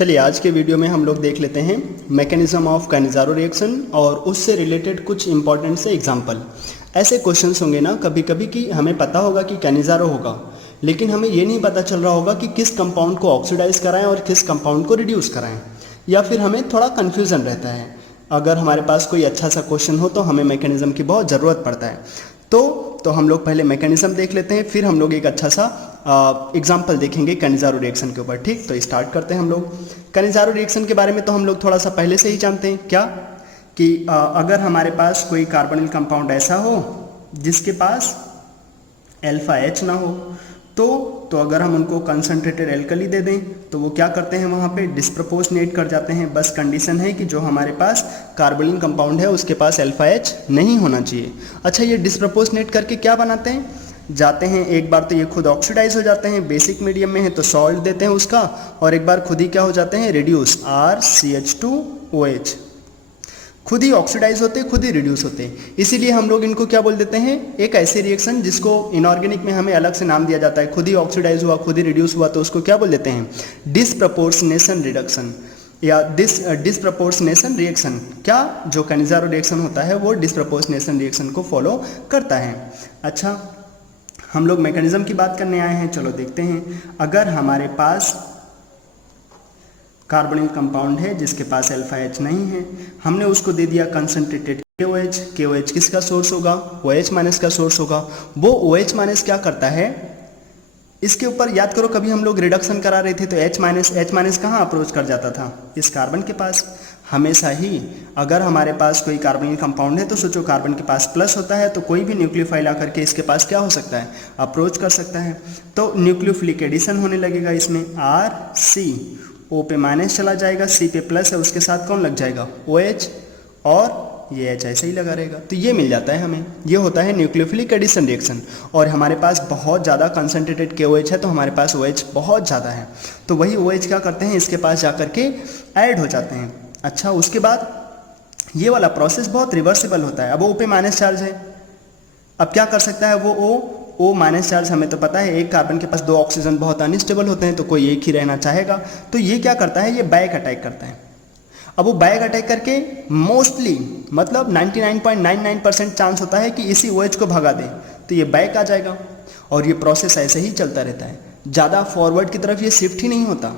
चलिए आज के वीडियो में हम लोग देख लेते हैं मैकेनिज्म ऑफ कैनिज़ारो रिएक्शन और उससे रिलेटेड कुछ इंपॉर्टेंट से एग्जांपल। ऐसे क्वेश्चंस होंगे ना कभी कभी कि हमें पता होगा कि कैनिज़ारो होगा, लेकिन हमें ये नहीं पता चल रहा होगा कि किस कंपाउंड को ऑक्सीडाइज कराएं और किस कंपाउंड को रिड्यूस कराएं, या फिर हमें थोड़ा कन्फ्यूज़न रहता है। अगर हमारे पास कोई अच्छा सा क्वेश्चन हो तो हमें मैकेनिज्म की बहुत ज़रूरत पड़ता है। तो हम लोग पहले मैकेनिज्म देख लेते हैं, फिर हम लोग एक अच्छा सा एग्जाम्पल देखेंगे कैनिज़ारो रिएक्शन के ऊपर। ठीक, तो स्टार्ट करते हैं हम लोग। कैनिज़ारो रिएक्शन के बारे में तो हम लोग थोड़ा सा पहले से ही जानते हैं क्या कि अगर हमारे पास कोई कार्बोनिल कंपाउंड ऐसा हो जिसके पास अल्फा H ना हो तो अगर हम उनको कंसनट्रेटेड एल्कली दे दें तो वो क्या करते हैं, वहाँ पे डिस्प्रपोर्शनेट कर जाते हैं। बस कंडीशन है कि जो हमारे पास कार्बोनिल कंपाउंड है उसके पास अल्फा H नहीं होना चाहिए। अच्छा, ये डिस्प्रपोर्शनेट करके क्या बनाते हैं, जाते हैं एक बार तो ये खुद ऑक्सीडाइज हो जाते हैं, बेसिक मीडियम में है तो सॉल्ट देते हैं उसका, और एक बार खुद ही क्या हो जाते हैं, रिड्यूस RCH2OH, खुद ही ऑक्सीडाइज होते हैं, खुद ही रिड्यूस होते हैं। इसीलिए हम लोग इनको क्या बोल देते हैं, एक ऐसी रिएक्शन जिसको इनऑर्गेनिक में हमें अलग से नाम दिया जाता है। खुद ही ऑक्सीडाइज हुआ, खुद ही रिड्यूस हुआ तो उसको क्या बोल देते हैं, डिसप्रपोर्शनेशन रिडक्शन या डिसप्रपोर्शनेशन रिएक्शन। क्या जो कैनिज़ारो रिएक्शन होता है वो डिसप्रपोर्शनेशन रिएक्शन को फॉलो करता है। अच्छा, हम लोग मैकेनिज्म की बात करने आए हैं, चलो देखते हैं। अगर हमारे पास कार्बोनिल कंपाउंड है जिसके पास अल्फा H नहीं है, हमने उसको दे दिया कंसनट्रेटेड KOH। KOH किसका सोर्स होगा, OH माइनस का सोर्स होगा। वो OH माइनस क्या करता है, इसके ऊपर याद करो कभी हम लोग रिडक्शन करा रहे थे तो H माइनस कहाँ अप्रोच कर जाता था, इस कार्बन के पास। हमेशा ही अगर हमारे पास कोई कार्बोनिल कंपाउंड है तो सोचो कार्बन के पास प्लस होता है तो कोई भी न्यूक्लियोफाइल आकर के इसके पास क्या हो सकता है, अप्रोच कर सकता है। तो न्यूक्लियोफिलिक एडिशन होने लगेगा इसमें, RC O पे माइनस चला जाएगा, C पे प्लस है, उसके साथ कौन लग जाएगा, OH, और ये H ऐसे ही लगा रहेगा। तो ये मिल जाता है हमें, ये होता है न्यूक्लियोफिलिक एडिशन रिएक्शन। और हमारे पास बहुत ज़्यादा कंसनट्रेटेड KOH है तो हमारे पास OH बहुत ज़्यादा है, तो वही OH क्या करते हैं, इसके पास जा करके ऐड हो जाते हैं। अच्छा, उसके बाद ये वाला प्रोसेस बहुत रिवर्सिबल होता है। अब O पे माइनस चार्ज है, अब क्या कर सकता है वो O माइनस चार्ज, हमें तो पता है एक कार्बन के पास दो ऑक्सीजन बहुत अनस्टेबल होते हैं तो कोई एक ही रहना चाहेगा, तो ये क्या करता है, ये बैक अटैक करता है। अब वो बैक अटैक करके मोस्टली मतलब 99.99% चांस होता है कि इसी OH को भगा दे, तो ये बैक आ जाएगा और ये प्रोसेस ऐसे ही चलता रहता है, ज़्यादा फॉरवर्ड की तरफ ये शिफ्ट ही नहीं होता।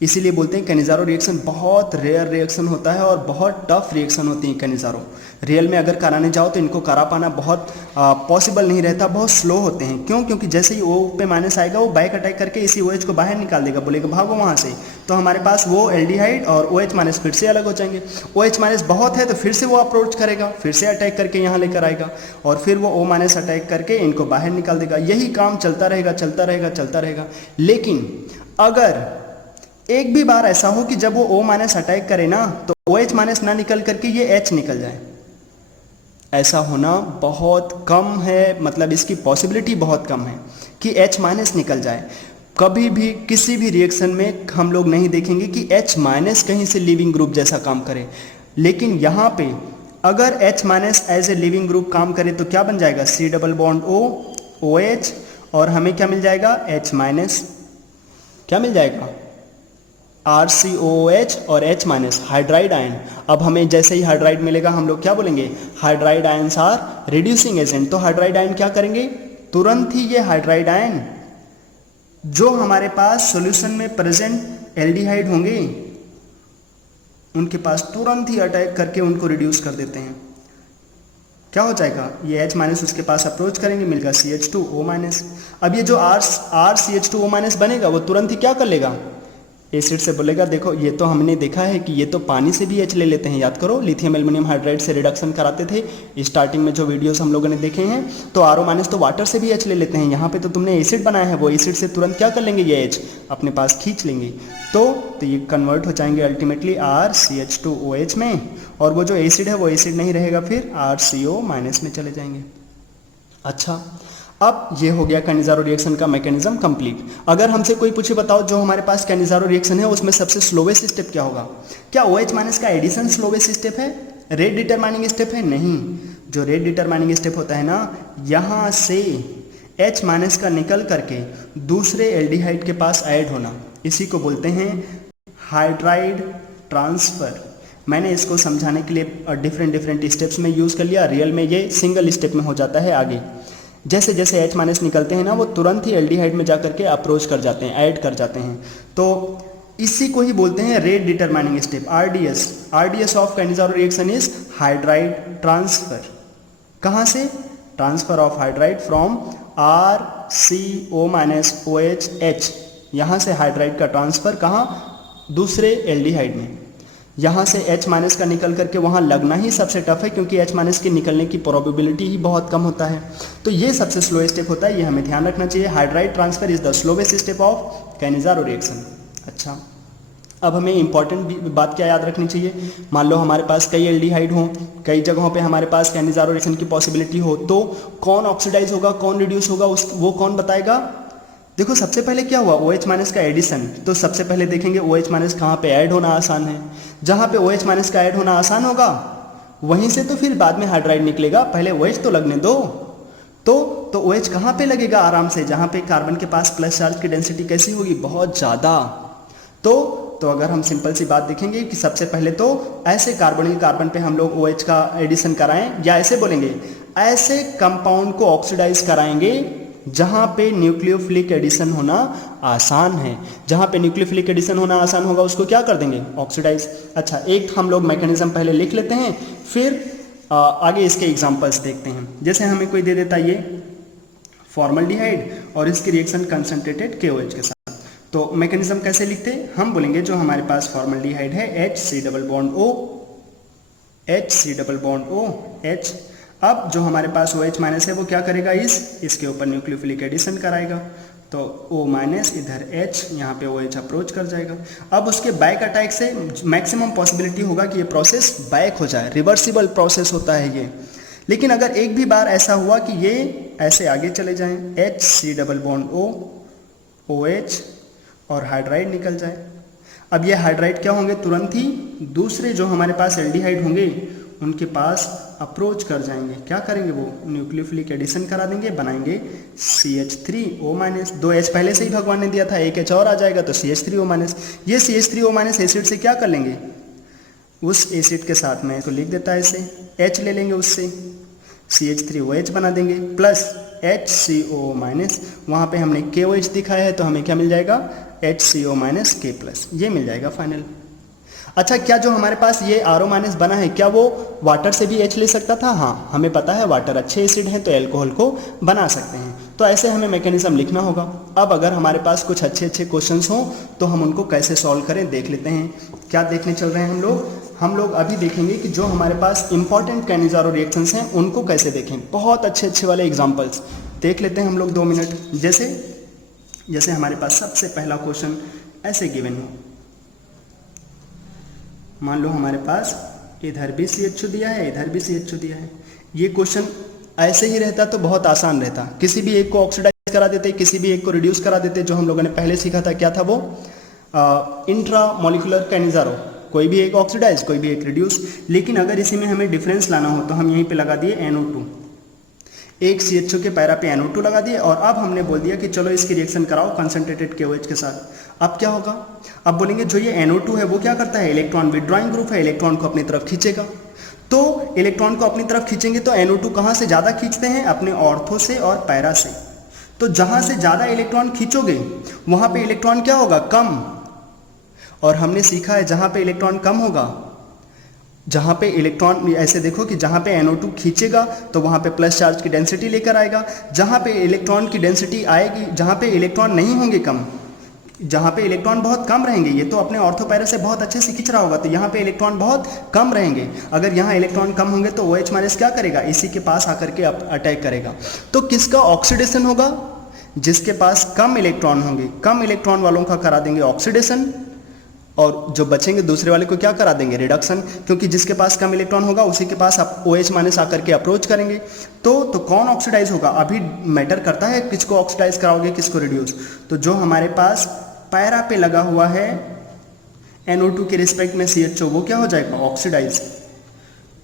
इसीलिए बोलते हैं कैनिज़ारो रिएक्शन बहुत रेयर रिएक्शन होता है और बहुत टफ रिएक्शन होती है कैनिज़ारो। रियल में अगर कराने जाओ तो इनको करा पाना बहुत पॉसिबल नहीं रहता, बहुत स्लो होते हैं। क्यों? क्योंकि जैसे ही O पे माइनस आएगा वो बैक अटैक करके इसी OH को बाहर निकाल देगा, बोलेगा भागो वहाँ से, तो हमारे पास वो एल्डिहाइड और OH माइनस फिर से अलग हो जाएंगे। OH माइनस बहुत है तो फिर से वो अप्रोच करेगा, फिर से अटैक करके यहाँ लेकर आएगा और फिर वो O माइनस अटैक करके इनको बाहर निकाल देगा। यही काम चलता रहेगा चलता रहेगा चलता रहेगा। लेकिन अगर एक भी बार ऐसा हो कि जब वो O माइनस अटैक करे ना तो OH माइनस ना निकल करके ये H निकल जाए, ऐसा होना बहुत कम है, मतलब इसकी पॉसिबिलिटी बहुत कम है कि H माइनस निकल जाए। कभी भी किसी भी रिएक्शन में हम लोग नहीं देखेंगे कि H माइनस कहीं से लिविंग ग्रुप जैसा काम करे, लेकिन यहाँ पे अगर H minus as a leaving group काम करे तो क्या बन जाएगा, C double bond O OH, और हमें क्या मिल जाएगा, H माइनस, क्या मिल जाएगा, RCOOH और H माइनस हाइड्राइड आयन। अब हमें जैसे ही हाइड्राइड मिलेगा हम लोग क्या बोलेंगे, hydride ions are reducing agent. तो हाइड्राइड आयन क्या करेंगे, तुरंत ही ये हाइड्राइड आयन जो हमारे पास सॉल्यूशन में प्रेजेंट एल्डिहाइड होंगे उनके पास तुरंत ही अटैक करके उनको रिड्यूस कर देते हैं। क्या हो जाएगा, ये H माइनस उसके पास अप्रोच करेंगे, मिलेगा CH2O माइनस। अब ये जो RCH2O माइनस बनेगा वो तुरंत ही क्या कर लेगा, एसिड से बोलेगा देखो ये तो हमने देखा है कि ये तो पानी से भी H ले लेते हैं। याद करो लिथियम एल्युमिनियम हाइड्राइड से रिडक्शन कराते थे स्टार्टिंग में, जो वीडियोस हम लोगों ने देखे हैं, तो RO माइनस तो वाटर से भी H ले लेते हैं। यहाँ पे तो तुमने एसिड बनाया है, वो एसिड से तुरंत क्या कर लेंगे, ये H अपने पास खींच लेंगे, तो ये कन्वर्ट हो जाएंगे अल्टीमेटली RCH2OH में, और वो जो एसिड है वो एसिड नहीं रहेगा, फिर RCO माइनस में चले जाएंगे। अच्छा, अब ये हो गया कैनिज़ारो रिएक्शन का मैकेनिज्म कंप्लीट। अगर हमसे कोई पूछे बताओ जो हमारे पास कैनिज़ारो रिएक्शन है उसमें सबसे स्लोवेस्ट स्टेप क्या होगा, क्या OH माइनस का एडिशन स्लोवेस्ट स्टेप है, रेट डिटरमाइनिंग स्टेप है? नहीं, जो रेट डिटरमाइनिंग स्टेप होता है ना, यहाँ से H माइनस का निकल करके दूसरे एल्डिहाइड के पास ऐड होना, इसी को बोलते हैं हाइड्राइड ट्रांसफ़र। मैंने इसको समझाने के लिए डिफरेंट स्टेप्स में यूज़ कर लिया। रियल में ये सिंगल स्टेप में हो जाता है आगे। जैसे जैसे H माइनस निकलते हैं ना, वो तुरंत ही एल्डिहाइड में जाकर के अप्रोच कर जाते हैं, ऐड कर जाते हैं। तो इसी को ही बोलते हैं rate determining step, RDS। RDS of Cannizzaro reaction is hydride transfer. कहाँ से? Transfer of hydride from RCO minus OH। यहाँ से हाइड्राइड का ट्रांसफ़र कहाँ? दूसरे एल्डिहाइड में। यहाँ से H माइनस का निकल करके वहाँ लगना ही सबसे टफ है, क्योंकि H माइनस के निकलने की प्रोबेबिलिटी ही बहुत कम होता है। तो ये सबसे स्लो स्टेप होता है, ये हमें ध्यान रखना चाहिए। Hydride transfer is the slowest step of Cannizzaro reaction. अच्छा, अब हमें इंपॉर्टेंट बात क्या याद रखनी चाहिए? मान लो हमारे पास कई एल्डिहाइड हों, कई जगहों पे हमारे पास कैनिज़ारो रिएक्शन की पॉसिबिलिटी हो, तो कौन ऑक्सीडाइज होगा, कौन रिड्यूस होगा, वो कौन बताएगा? देखो सबसे पहले क्या हुआ, OH माइनस का एडिशन। तो सबसे पहले देखेंगे OH माइनस कहाँ पे ऐड होना आसान है। जहाँ पे OH माइनस का ऐड होना आसान होगा वहीं से तो फिर बाद में हाइड्राइड निकलेगा, पहले OH तो लगने दो। तो OH कहाँ पे लगेगा आराम से? जहाँ पे कार्बन के पास प्लस चार्ज की डेंसिटी कैसी होगी? बहुत ज़्यादा। तो अगर हम सिंपल सी बात देखेंगे कि सबसे पहले तो ऐसे कार्बोनिल कार्बन पे हम लोग OH का एडिशन कराएं, या ऐसे बोलेंगे ऐसे कंपाउंड को ऑक्सीडाइज कराएंगे जहाँ पे न्यूक्लियोफिलिक एडिशन होना आसान है। जहाँ पे न्यूक्लियोफिलिक एडिशन होना आसान होगा उसको क्या कर देंगे? ऑक्सीडाइज। अच्छा, एक हम लोग मैकेनिज्म पहले लिख लेते हैं, फिर आगे इसके एग्जांपल्स देखते हैं। जैसे हमें कोई दे देता ये फॉर्मल्डिहाइड और इसकी रिएक्शन कंसंट्रेटेड KOH के साथ, तो मैकेनिज्म कैसे लिखते हैं? हम बोलेंगे जो हमारे पास फॉर्मल्डिहाइड है HC double bond O H। अब जो हमारे पास OH माइनस है वो क्या करेगा? इसके ऊपर न्यूक्लियोफिलिक एडिशन कराएगा, तो O माइनस इधर H, यहाँ पे OH अप्रोच कर जाएगा। अब उसके बैक अटैक से मैक्सिमम पॉसिबिलिटी होगा कि ये प्रोसेस बैक हो जाए, रिवर्सिबल प्रोसेस होता है ये। लेकिन अगर एक भी बार ऐसा हुआ कि ये ऐसे आगे चले जाएं, HC double bond O OH और हाइड्राइड निकल जाए, अब ये हाइड्राइड क्या होंगे? तुरंत ही दूसरे जो हमारे पास एल्डिहाइड होंगे उनके पास अप्रोच कर जाएंगे। क्या करेंगे? वो न्यूक्लियोफिलिक एडिशन करा देंगे, बनाएंगे CH3O माइनस। 2 H पहले से ही भगवान ने दिया था, एक H और आ जाएगा तो CH3O माइनस। ये CH3O माइनस एसिड से क्या कर लेंगे? उस एसिड के साथ में इसको लिख देता है, इसे H ले लेंगे, उससे CH3OH बना देंगे, प्लस HCO माइनस। वहाँ पे हमने KOH दिखाया है तो हमें क्या मिल जाएगा? HCO माइनस K प्लस, ये मिल जाएगा फाइनल। अच्छा, क्या जो हमारे पास ये RO माइनस बना है क्या वो वाटर से भी H ले सकता था? हाँ, हमें पता है वाटर अच्छे एसिड हैं तो एल्कोहल को बना सकते हैं। तो ऐसे हमें मैकेनिज्म लिखना होगा। अब अगर हमारे पास कुछ अच्छे क्वेश्चंस हों तो हम उनको कैसे सॉल्व करें देख लेते हैं। क्या देखने चल रहे हैं हम लोग अभी देखेंगे कि जो हमारे पास इंपॉर्टेंट कैनिज़ारो रिएक्शंस हैं उनको कैसे देखें। बहुत अच्छे वाले एग्जाम्पल्स देख लेते हैं हम लोग 2 मिनट। जैसे हमारे पास सबसे पहला क्वेश्चन ऐसे गिवन हो, मान लो हमारे पास इधर भी CH2 दिया है, इधर भी CH2 दिया है। ये क्वेश्चन ऐसे ही रहता तो बहुत आसान रहता, किसी भी एक को ऑक्सीडाइज करा देते, किसी भी एक को रिड्यूस करा देते। जो हम लोगों ने पहले सीखा था क्या था वो? इंट्रा मॉलिक्यूलर कैनिज़ारो, कोई भी एक ऑक्सीडाइज, कोई भी एक रिड्यूस। लेकिन अगर इसी में हमें डिफरेंस लाना हो तो हम यहीं पे लगा दिए NO2, एक CH2 के पैरा पे NO2 लगा दिए, और अब हमने बोल दिया कि चलो इसकी रिएक्शन कराओ कंसंट्रेटेड KOH के साथ। अब क्या होगा? अब बोलेंगे जो ये NO2 है वो क्या करता है? इलेक्ट्रॉन विड्रॉइंग ग्रुप है, इलेक्ट्रॉन को अपनी तरफ खींचेगा। तो इलेक्ट्रॉन को अपनी तरफ खींचेंगे तो NO2 कहाँ से ज़्यादा खींचते हैं? अपने ऑर्थो से और पैरा से। तो जहाँ से ज़्यादा इलेक्ट्रॉन खींचोगे वहाँ पे इलेक्ट्रॉन क्या होगा? कम। और हमने सीखा है जहाँ पे इलेक्ट्रॉन कम होगा, जहाँ पे इलेक्ट्रॉन, ऐसे देखो कि जहाँ पे NO2 खींचेगा तो वहाँ पे प्लस चार्ज की डेंसिटी लेकर आएगा। जहाँ पे इलेक्ट्रॉन की डेंसिटी आएगी, जहाँ पे इलेक्ट्रॉन नहीं होंगे कम, जहाँ पे इलेक्ट्रॉन बहुत कम रहेंगे, ये तो अपने ऑर्थोपैरा से बहुत अच्छे से खींच रहा होगा, तो यहाँ पे इलेक्ट्रॉन बहुत कम रहेंगे। अगर यहाँ इलेक्ट्रॉन कम होंगे तो OH माइनस क्या करेगा? इसी के पास आकर के अटैक करेगा। तो किसका ऑक्सीडेशन होगा? जिसके पास कम इलेक्ट्रॉन होंगे, कम इलेक्ट्रॉन वालों का करा देंगे ऑक्सीडेशन, और जो बचेंगे दूसरे वाले को क्या करा देंगे? रिडक्शन, क्योंकि जिसके पास कम इलेक्ट्रॉन होगा उसी के पास आप OH माइनस आकर के अप्रोच करेंगे। तो कौन ऑक्सीडाइज होगा? अभी मैटर करता है किसको ऑक्सीडाइज कराओगे, किसको रिड्यूस। तो जो हमारे पास पैरा पे लगा हुआ है NO2 के रिस्पेक्ट में CH2, वो क्या हो जाएगा? ऑक्सीडाइज।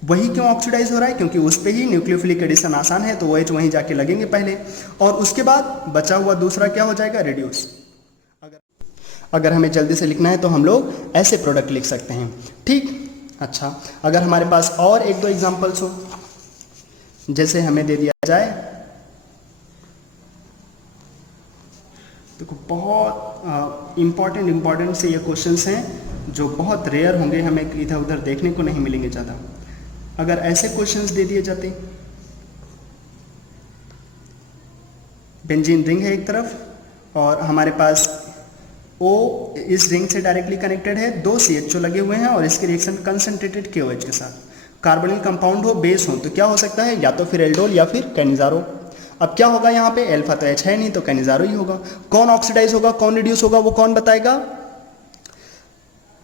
वही क्यों ऑक्सीडाइज हो रहा है? क्योंकि उस पे ही न्यूक्लियोफिलिक एडिशन आसान है, तो OH वहीं जाके लगेंगे पहले, और उसके बाद बचा हुआ दूसरा क्या हो जाएगा? रिड्यूस। अगर हमें जल्दी से लिखना है तो हम लोग ऐसे प्रोडक्ट लिख सकते हैं, ठीक। अच्छा, अगर हमारे पास और एक दो एग्जांपल्स हो, जैसे हमें दे दिया जाए, देखो बहुत इम्पॉर्टेंट से ये क्वेश्चंस हैं जो बहुत रेयर होंगे, हमें इधर उधर देखने को नहीं मिलेंगे ज़्यादा। अगर ऐसे क्वेश्चंस दे दिए जाते, बेंजीन रिंग है एक तरफ और हमारे पास O इस रिंग से डायरेक्टली कनेक्टेड है, 2 CHO लगे हुए हैं और इसके रिएक्शन कंसंट्रेटेड KOH के साथ। कार्बोनिल कंपाउंड हो, बेस हो, तो क्या हो सकता है, या तो फिर एल्डोल या फिर कैनिजारो। अब क्या होगा यहाँ पे, अल्फा तो H है नहीं तो कैनिजारो ही होगा। कौन ऑक्सीडाइज होगा, कौन रिड्यूस होगा, वो कौन बताएगा,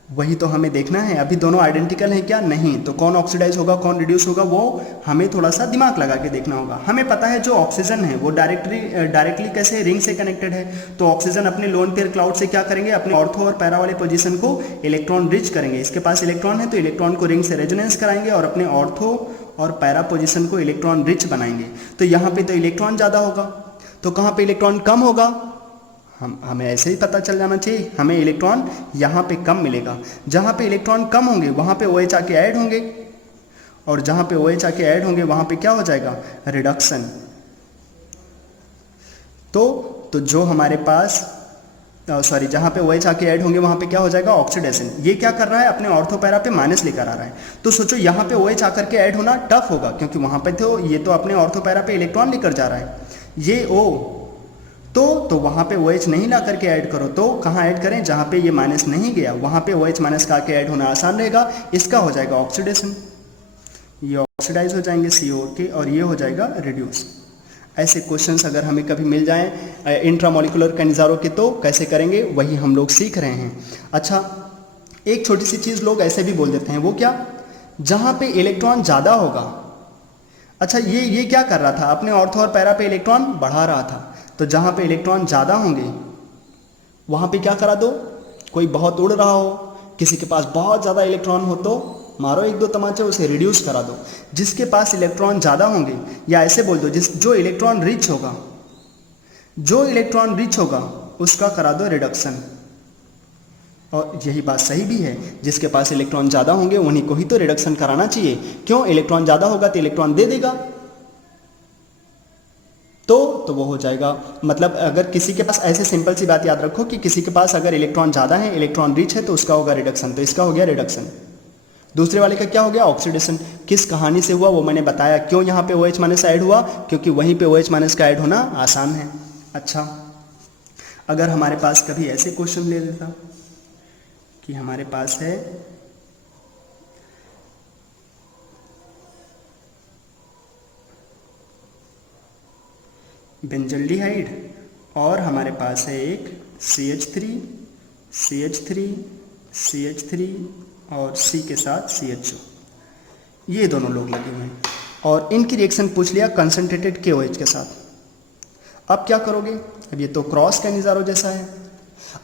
वही तो हमें देखना है। अभी दोनों आइडेंटिकल हैं क्या, नहीं, तो कौन ऑक्सीडाइज होगा कौन रिड्यूस होगा वो हमें थोड़ा सा दिमाग लगा के देखना होगा। हमें पता है जो ऑक्सीजन है वो डायरेक्टली कैसे रिंग से कनेक्टेड है, तो ऑक्सीजन अपने लोन पेयर क्लाउड से क्या करेंगे, अपने ऑर्थो और पैरा वाले पोजीशन को इलेक्ट्रॉन रिच करेंगे। इसके पास इलेक्ट्रॉन है तो इलेक्ट्रॉन को रिंग से रेजोनेंस कराएंगे और अपने ऑर्थो और पैरा पोजीशन को इलेक्ट्रॉन रिच बनाएंगे। तो यहाँ पे तो इलेक्ट्रॉन ज़्यादा होगा, तो कहाँ पे इलेक्ट्रॉन कम होगा, हमें ऐसे ही पता चल जाना चाहिए, हमें इलेक्ट्रॉन यहाँ पे कम मिलेगा। जहाँ पे इलेक्ट्रॉन कम होंगे वहाँ पे OH आके ऐड होंगे और जहाँ पे OH आके ऐड होंगे वहाँ पे क्या हो जाएगा, रिडक्शन। तो जो हमारे पास जहाँ पे OH आके ऐड होंगे वहाँ पे क्या हो जाएगा, ऑक्सीडेशन। ये क्या कर रहा है, अपने ऑर्थोपैरा पे माइनस लेकर आ रहा है। तो सोचो यहाँ पे OH आकर के ऐड होना टफ होगा क्योंकि वहाँ पे तो ये तो अपने ऑर्थोपैरा पे इलेक्ट्रॉन लेकर जा रहा है, ये O तो वहाँ पे OH नहीं ला करके ऐड करो, तो कहाँ ऐड करें, जहाँ पे ये माइनस नहीं गया वहाँ पे OH माइनस का आके ऐड होना आसान रहेगा। इसका हो जाएगा ऑक्सीडेशन, ये ऑक्सीडाइज हो जाएंगे CO के और ये हो जाएगा रिड्यूस। ऐसे क्वेश्चंस अगर हमें कभी मिल जाएं इंट्रामोलिकुलर कैनिजारो के तो कैसे करेंगे वही हम लोग सीख रहे हैं। अच्छा, एक छोटी सी चीज़ लोग ऐसे भी बोल देते हैं, वो क्या, जहाँ पे इलेक्ट्रॉन ज़्यादा होगा। अच्छा, ये क्या कर रहा था, अपने ऑर्थो और पैरा पे इलेक्ट्रॉन बढ़ा रहा था, तो जहाँ पे इलेक्ट्रॉन ज़्यादा होंगे वहाँ पे क्या करा दो, कोई बहुत उड़ रहा हो, किसी के पास बहुत ज़्यादा इलेक्ट्रॉन हो तो मारो 1-2 तमाचे, उसे रिड्यूस करा दो। जिसके पास इलेक्ट्रॉन ज़्यादा होंगे, या ऐसे बोल दो जो इलेक्ट्रॉन रिच होगा उसका करा दो रिडक्शन। और यही बात सही भी है, जिसके पास इलेक्ट्रॉन ज़्यादा होंगे उन्हीं को ही तो रिडक्शन कराना चाहिए। क्यों, इलेक्ट्रॉन ज़्यादा होगा तो इलेक्ट्रॉन दे देगा, तो वो हो जाएगा। मतलब अगर किसी के पास, ऐसे सिंपल सी बात याद रखो कि किसी के पास अगर इलेक्ट्रॉन ज़्यादा है, इलेक्ट्रॉन रिच है, तो उसका होगा रिडक्शन, तो इसका हो गया रिडक्शन। दूसरे वाले का क्या हो गया, ऑक्सीडेशन। किस कहानी से हुआ वो मैंने बताया। क्यों यहाँ पे OH माइनस ऐड हुआ, क्योंकि वहीं पे OH माइनस का ऐड होना आसान है। अच्छा, अगर हमारे पास कभी ऐसे क्वेश्चन ले लेता कि हमारे पास है बेंजल्डिहाइड और हमारे पास है एक CH3 और C के साथ CHO, ये दोनों लोग लगे हुए हैं और इनकी रिएक्शन पूछ लिया कंसंट्रेटेड KOH के साथ। अब क्या करोगे, अब ये तो क्रॉस कैनिजारो जैसा है।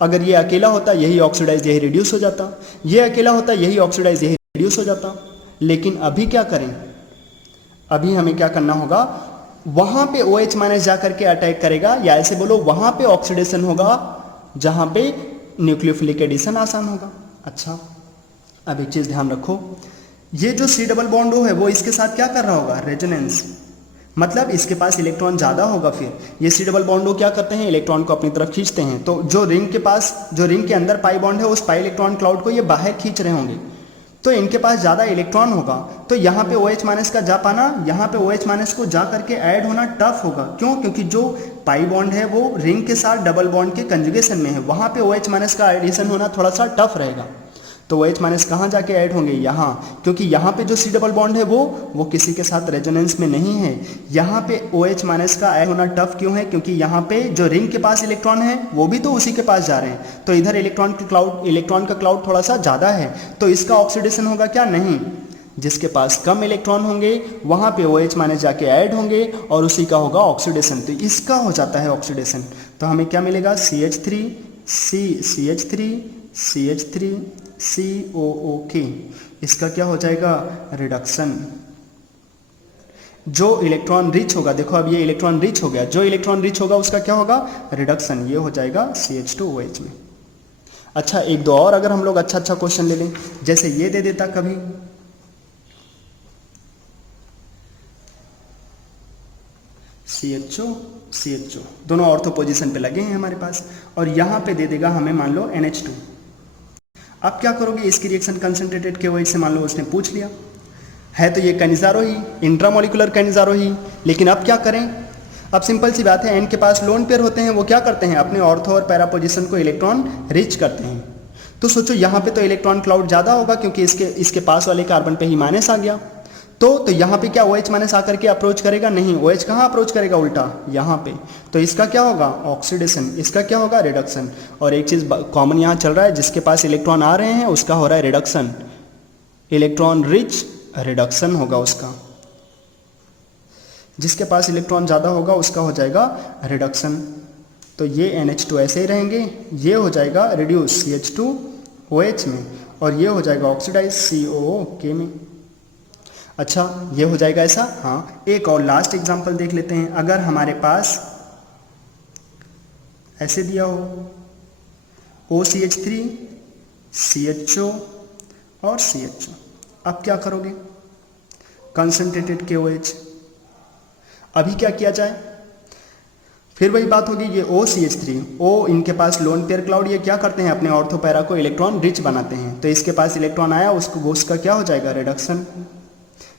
अगर ये अकेला होता यही ऑक्सीडाइज यही रिड्यूस हो जाता, ये अकेला होता यही ऑक्सीडाइज यही रिड्यूस हो जाता। लेकिन अभी क्या करें, अभी हमें क्या करना होगा, वहां पे OH माइनस जाकर के अटैक करेगा, या ऐसे बोलो वहां पे ऑक्सीडेशन होगा जहां पे न्यूक्लियोफिलिक एडिशन आसान होगा। अच्छा, अब एक चीज ध्यान रखो, ये जो C डबल बॉन्ड O है वो इसके साथ क्या कर रहा होगा, रेजोनेंस। मतलब इसके पास इलेक्ट्रॉन ज़्यादा होगा, फिर ये C डबल बॉन्ड O क्या करते हैं, इलेक्ट्रॉन को अपनी तरफ खींचते हैं। तो जो रिंग के अंदर पाई बॉन्ड है, उस पाई इलेक्ट्रॉन क्लाउड को ये बाहर खींच रहे होंगे, तो इनके पास ज़्यादा इलेक्ट्रॉन होगा, तो यहाँ पे OH माइनस का जा पाना, यहाँ पे OH माइनस को जा करके ऐड होना टफ होगा। क्यों, क्योंकि जो पाई बॉन्ड है वो रिंग के साथ डबल बॉन्ड के कंजुगेशन में है, वहाँ पे OH माइनस का एडिशन होना थोड़ा सा टफ रहेगा। तो OH माइनस कहाँ जाके ऐड होंगे, यहाँ, क्योंकि यहाँ पे जो C डबल बॉन्ड है वो किसी के साथ रेजोनेंस में नहीं है। यहाँ पे OH माइनस का ऐड होना टफ क्यों है, क्योंकि यहाँ पे जो रिंग के पास इलेक्ट्रॉन है वो भी तो उसी के पास जा रहे हैं, तो इधर इलेक्ट्रॉन का क्लाउड थोड़ा सा ज़्यादा है, तो इसका ऑक्सीडेशन होगा क्या, नहीं। जिसके पास कम इलेक्ट्रॉन होंगे वहाँ पे OH माइनस जाके ऐड होंगे और उसी का होगा ऑक्सीडेशन, तो इसका हो जाता है ऑक्सीडेशन। तो हमें क्या मिलेगा, CH3 COOK, इसका क्या हो जाएगा, रिडक्शन। जो इलेक्ट्रॉन रिच होगा, देखो अब ये इलेक्ट्रॉन रिच हो गया, जो इलेक्ट्रॉन रिच होगा उसका क्या होगा, रिडक्शन, ये हो जाएगा CH2OH में। अच्छा एक दो और अगर हम लोग अच्छा अच्छा क्वेश्चन ले लें, जैसे ये दे देता कभी, CHO दोनों ऑर्थो पोजीशन पे लगे हैं हमारे पास, और यहाँ पे दे देगा हमें मान लो NH2। अब क्या करोगे, इसकी रिएक्शन कंसंट्रेटेड KOH से मान लो उसने पूछ लिया है, तो ये कैनिजारो ही, इंट्रामोलिकुलर कैनिजारो ही। लेकिन अब क्या करें, अब सिंपल सी बात है, N के पास लोन पेयर होते हैं, वो क्या करते हैं अपने ऑर्थो और पैरा पोजीशन को इलेक्ट्रॉन रिच करते हैं। तो सोचो यहाँ पे तो इलेक्ट्रॉन क्लाउड ज़्यादा होगा क्योंकि इसके पास वाले कार्बन पे ही माइनस आ गया। तो यहाँ पे क्या OH माइनस आकर के अप्रोच करेगा, नहीं, OH कहाँ अप्रोच करेगा, उल्टा यहाँ पे। तो इसका क्या होगा, ऑक्सीडेशन, इसका क्या होगा, रिडक्शन। और एक चीज़ कॉमन यहाँ चल रहा है, जिसके पास इलेक्ट्रॉन आ रहे हैं उसका हो रहा है रिडक्शन, इलेक्ट्रॉन रिच रिडक्शन होगा उसका। जिसके पास इलेक्ट्रॉन ज़्यादा होगा उसका हो जाएगा रिडक्शन। तो ये NH2 ऐसे ही रहेंगे, ये हो जाएगा रिड्यूस CH2OH में, और ये हो जाएगा ऑक्सीडाइज COOK में। अच्छा ये हो जाएगा ऐसा। हाँ, एक और लास्ट एग्जांपल देख लेते हैं। अगर हमारे पास ऐसे दिया हो OCH3 CHO और CHO, अब क्या करोगे, कंसंट्रेटेड KOH। अभी क्या किया जाए, फिर वही बात होगी, ये OCH3 O, इनके पास लोन पेयर क्लाउड, ये क्या करते हैं अपने ऑर्थो पैरा को इलेक्ट्रॉन रिच बनाते हैं। तो इसके पास इलेक्ट्रॉन आया, उसका क्या हो जाएगा, रिडक्शन।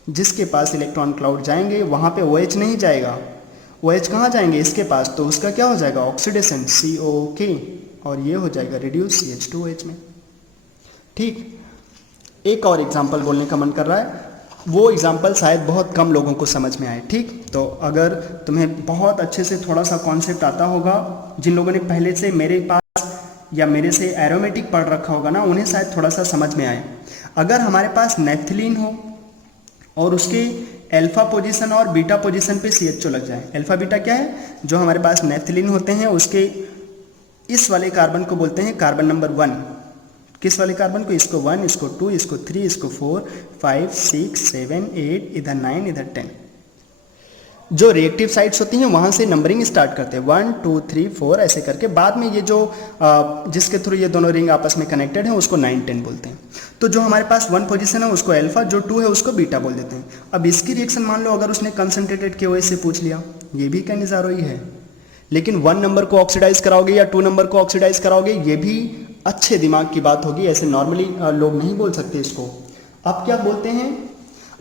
जिसके पास इलेक्ट्रॉन क्लाउड जाएंगे वहाँ पे OH नहीं जाएगा, OH कहाँ जाएंगे, इसके पास, तो उसका क्या हो जाएगा, ऑक्सीडेशन COOK, और ये हो जाएगा रिड्यूस CH2OH में। ठीक, एक और एग्जाम्पल बोलने का मन कर रहा है, वो एग्जाम्पल शायद बहुत कम लोगों को समझ में आए। ठीक, तो अगर तुम्हें बहुत अच्छे से थोड़ा सा कॉन्सेप्ट आता होगा, जिन लोगों ने पहले से मेरे पास या मेरे से एरोमेटिक पढ़ रखा होगा ना, उन्हें शायद थोड़ा सा समझ में आए। अगर हमारे पास नेफ्थलीन हो और उसके अल्फा पोजीशन और बीटा पोजीशन पे CHO लग जाए, अल्फा बीटा क्या है, जो हमारे पास नेफ्थलीन होते हैं उसके इस वाले कार्बन को बोलते हैं कार्बन नंबर 1। किस वाले कार्बन को, इसको 1, इसको 2, इसको 3, इसको 4, 5, 6, 7, 8, इधर 9, इधर 10। जो रिएक्टिव साइट्स होती हैं वहाँ से नंबरिंग स्टार्ट करते हैं 1 2 3 4 ऐसे करके, बाद में ये जो जिसके थ्रू ये दोनों रिंग आपस में कनेक्टेड हैं उसको 9 10 बोलते हैं। तो जो हमारे पास 1 पोजीशन है उसको अल्फा, जो 2 है उसको बीटा बोल देते हैं। अब इसकी रिएक्शन मान लो अगर उसने कंसंट्रेटेड KOH से पूछ लिया, ये भी कैनिजारो ही है, लेकिन 1 नंबर को ऑक्सीडाइज कराओगे या 2 नंबर को ऑक्सीडाइज कराओगे, ये भी अच्छे दिमाग की बात होगी, ऐसे नॉर्मली लोग नहीं बोल सकते इसको। अब क्या बोलते हैं,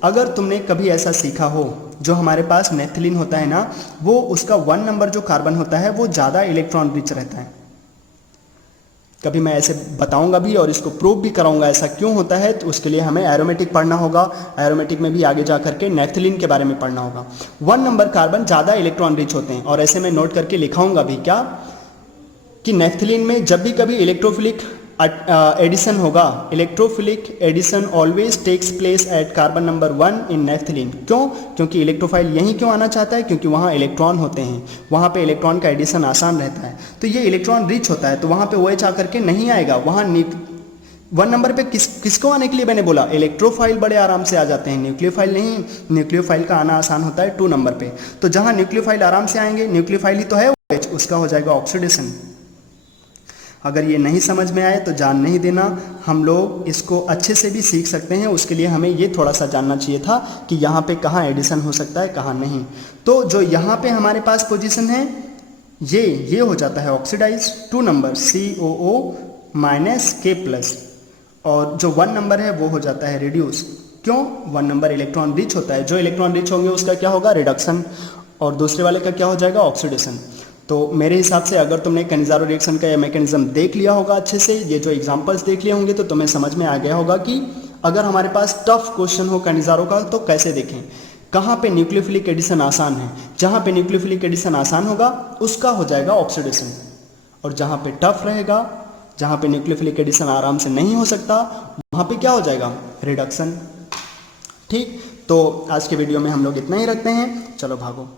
अगर तुमने कभी ऐसा सीखा हो, जो हमारे पास नेफ्थलीन होता है ना, वो उसका 1 नंबर जो कार्बन होता है वो ज़्यादा इलेक्ट्रॉन रिच रहता है। कभी मैं ऐसे बताऊंगा भी और इसको प्रूव भी कराऊंगा ऐसा क्यों होता है, तो उसके लिए हमें एरोमेटिक पढ़ना होगा। एरोमेटिक में भी आगे जा करके नेफ्थलीन के बारे में पढ़ना होगा। 1 नंबर कार्बन ज़्यादा इलेक्ट्रॉन रिच होते हैं, और ऐसे मैं नोट करके लिखाऊंगा भी क्या, कि नेफ्थलीन में जब भी कभी इलेक्ट्रोफिलिक एडिशन होगा, electrophilic addition always takes place at carbon number 1 in naphthalene. क्यों, क्योंकि इलेक्ट्रोफाइल यहीं क्यों आना चाहता है, क्योंकि वहाँ इलेक्ट्रॉन होते हैं, वहाँ पे इलेक्ट्रॉन का एडिशन आसान रहता है। तो ये इलेक्ट्रॉन रिच होता है, तो वहाँ पे OH आकर के नहीं आएगा। वहाँ 1 नंबर पे किसको आने के लिए मैंने बोला, इलेक्ट्रोफाइल बड़े आराम से आ जाते हैं, न्यूक्लियोफाइल नहीं। न्यूक्लियोफाइल का आना आसान होता है 2 नंबर पे। तो जहाँ न्यूक्लियोफाइल आराम से आएंगे, न्यूक्लियोफाइल ही तो है OH, उसका हो जाएगा ऑक्सीडेशन। अगर ये नहीं समझ में आए तो जान नहीं देना, हम लोग इसको अच्छे से भी सीख सकते हैं। उसके लिए हमें ये थोड़ा सा जानना चाहिए था कि यहाँ पे कहाँ एडिशन हो सकता है, कहाँ नहीं। तो जो यहाँ पे हमारे पास पोजीशन है, ये हो जाता है ऑक्सीडाइज 2 नंबर COO-K+, और जो 1 नंबर है वो हो जाता है रिड्यूस। क्यों, 1 नंबर इलेक्ट्रॉन रिच होता है, जो इलेक्ट्रॉन रिच होंगे उसका क्या होगा, रिडक्शन, और दूसरे वाले का क्या हो जाएगा, ऑक्सीडेशन। तो मेरे हिसाब से अगर तुमने कैनिजारो रिएक्शन का ये मैकेनिज्म देख लिया होगा अच्छे से, ये जो एग्जांपल्स देख लिए होंगे, तो तुम्हें समझ में आ गया होगा कि अगर हमारे पास टफ क्वेश्चन हो कैनिजारो का तो कैसे देखें, कहाँ पे न्यूक्लियोफिलिक एडिशन आसान है। जहाँ पे न्यूक्लियोफिलिक एडिशन आसान होगा उसका हो जाएगा ऑक्सीडेशन, और जहाँ पे टफ रहेगा, जहाँ पे न्यूक्लियोफिलिक एडिशन आराम से नहीं हो सकता, वहाँ पे क्या हो जाएगा, रिडक्शन। ठीक, तो आज के वीडियो में हम लोग इतना ही रखते हैं, चलो भागो।